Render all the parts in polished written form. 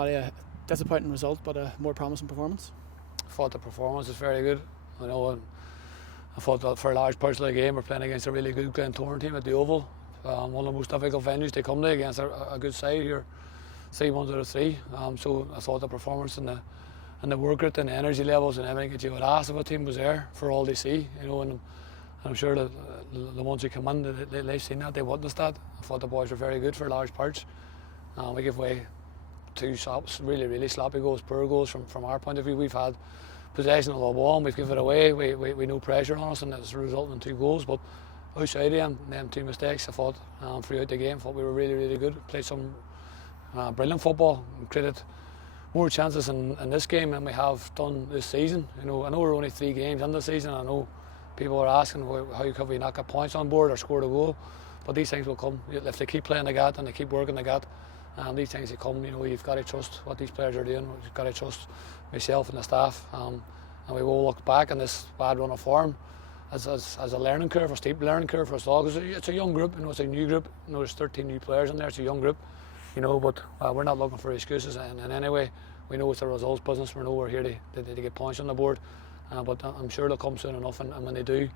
Paddy, a disappointing result, but a more promising performance. I thought the performance was very good. And I thought that for a large part of the game, we're playing against a really good Glentoran team at the Oval. One of the most difficult venues to come to against a good side here, 3-1 out of 3. So I thought the performance and the work rate and the energy levels and everything that you would ask of a team was there for all to see. And I'm sure that the ones who come in, they've seen that, they witnessed that. I thought the boys were very good for large parts. We gave away 2 really sloppy goals, poor goals from our point of view. We've had possession of the ball and we've given it away. We no pressure on us, and it's resulted in 2 goals. But outside of them 2 mistakes, I thought throughout the game, I thought we were really good. Played some brilliant football and created more chances in this game than we have done this season. I know we're only 3 games in the season. I know people are asking how could we not get points on board or scored a goal, but these things will come if they keep playing the gut and they keep working the gut. These things will come. You've got to trust what these players are doing. You've got to trust myself and the staff, and we will look back on this bad run of form as a learning curve, a steep learning curve for us all, because it's a young group. It's a new group. There's 13 new players in there. It's a young group. But we're not looking for excuses in any way. We know it's a results business. We know we're here to get points on the board, but I'm sure they'll come soon enough. And when they do,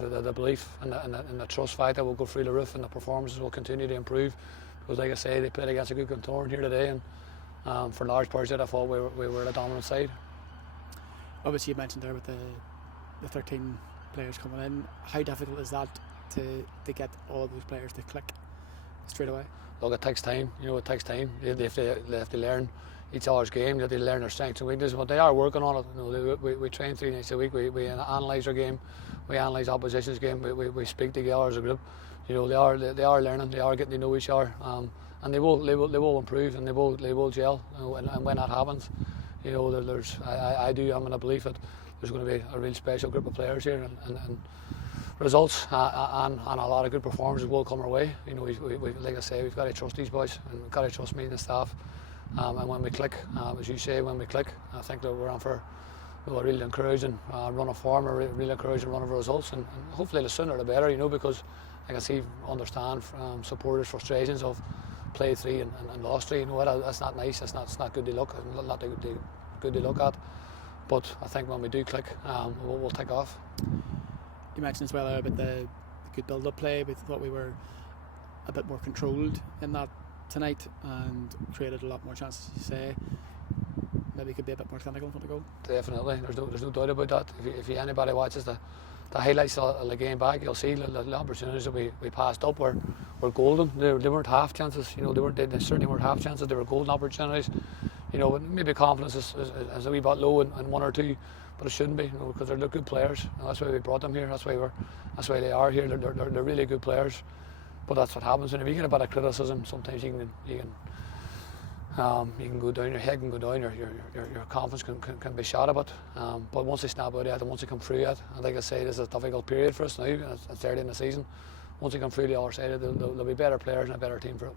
the belief and the trust factor will go through the roof, and the performances will continue to improve. Because, like I say, they played against a good Glentoran here today, and for large parts of it, I thought we were the dominant side. Obviously, you mentioned there with the 13 players coming in. How difficult is that to get all those players to click straight away? Look, it takes time. It takes time. They have to learn each other's game. They have to learn their strengths and weaknesses. But they are working on it. We train 3 nights a week. We analyse our game. We analyse opposition's game. We speak together as a group. They are learning. They are getting to know each other, and they will improve, and they will gel. And when that happens, I'm in a belief that there's going to be a real special group of players here, and results and a lot of good performances will come our way. Like I say, we've got to trust these boys, and we've got to trust me and the staff. And when we click, as you say, when we click, I think that we're on for a really encouraging run of form, a really encouraging run of results, and hopefully the sooner the better. Because I can understand supporters' frustrations of play 3 and lost 3. That's not nice. That's not good to look. Not good to look at. But I think when we do click, we'll take off. You mentioned as well about the good build-up play. We thought we were a bit more controlled in that tonight and created a lot more chances. You say maybe could be a bit more clinical in front of goal. Definitely, there's no doubt about that. If anybody watches the highlights of the game back, you'll see the opportunities that we passed up were golden. They weren't half chances. They certainly weren't half chances. They were golden opportunities. Maybe confidence is a wee bit low in 1 or 2, but it shouldn't be, because they're good players. That's why we brought them here. That's why they are here. They're really good players. But that's what happens when you get a bit of criticism. Sometimes you can go down. Your head can go down. Your confidence can be shot a bit. But once they snap out of it, and once they come through it, and like I say, this is a difficult period for us now. It's early in the season. Once they come through the other side, there'll be better players and a better team for it.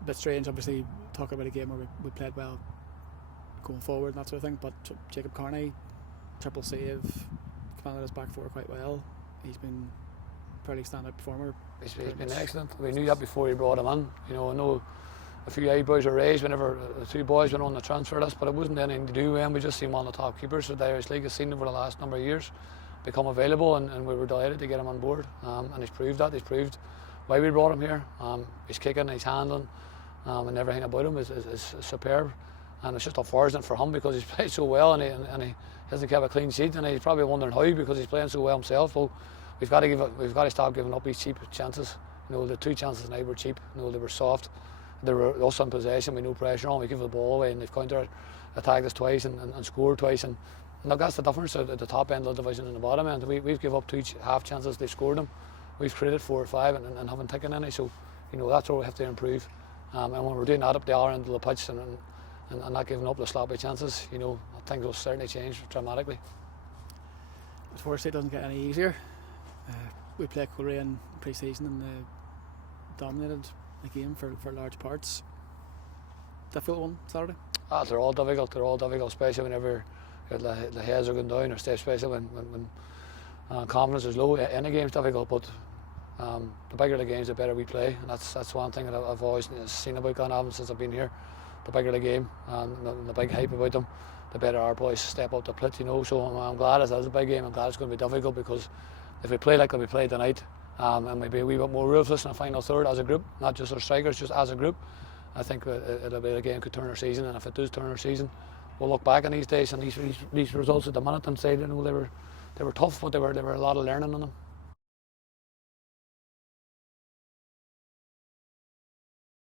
A bit strange, obviously, talking about a game where we played well going forward and that sort of thing. But Jacob Carney, triple save, commanded us back 4 quite well. He's been fairly standout performer. He's been excellent. We knew that before we brought him in. I know a few eyebrows were raised whenever the 2 boys went on the transfer list, but it wasn't anything to do with him. We just seen one of the top keepers of the Irish League. Has seen over the last number of years become available, and we were delighted to get him on board. And he's proved that. He's proved why we brought him here. He's kicking, he's handling, and everything about him is superb. And it's just unfortunate for him because he's played so well, and he hasn't kept a clean sheet, and he's probably wondering how, because he's playing so well himself. So we've got to stop giving up these cheap chances. The 2 chances tonight were cheap. They were soft. They were us in possession with no pressure on. We give the ball away, and they've counter-attacked us twice and scored twice. And look, that's the difference at the top end of the division and the bottom end. We've given up 2 half chances. They've scored them. We've created 4 or 5 and haven't taken any. So that's where we have to improve. And when we're doing that up the other end of the pitch and not giving up the sloppy chances, I think will certainly change dramatically. Of course, it doesn't get any easier. We played Korea in pre-season and they dominated the game for large parts. Difficult one Saturday? They're all difficult. They're all difficult, especially whenever the heads are going down, or especially when confidence is low. Any game's difficult, but The bigger the games, the better we play, and that's one thing that I've always seen about Glenavon since I've been here. The bigger the game and the big hype about them, the better our boys step up the plate, you know. So I'm glad it is a big game. I'm glad it's going to be difficult, because if we play like we played tonight, and maybe a wee bit more ruthless in the final third as a group, not just our strikers, just as a group, I think it'll be a game could turn our season. And if it does turn our season, we'll look back on these days and these results at the minute and say, you know, they were tough, but there were a lot of learning in them.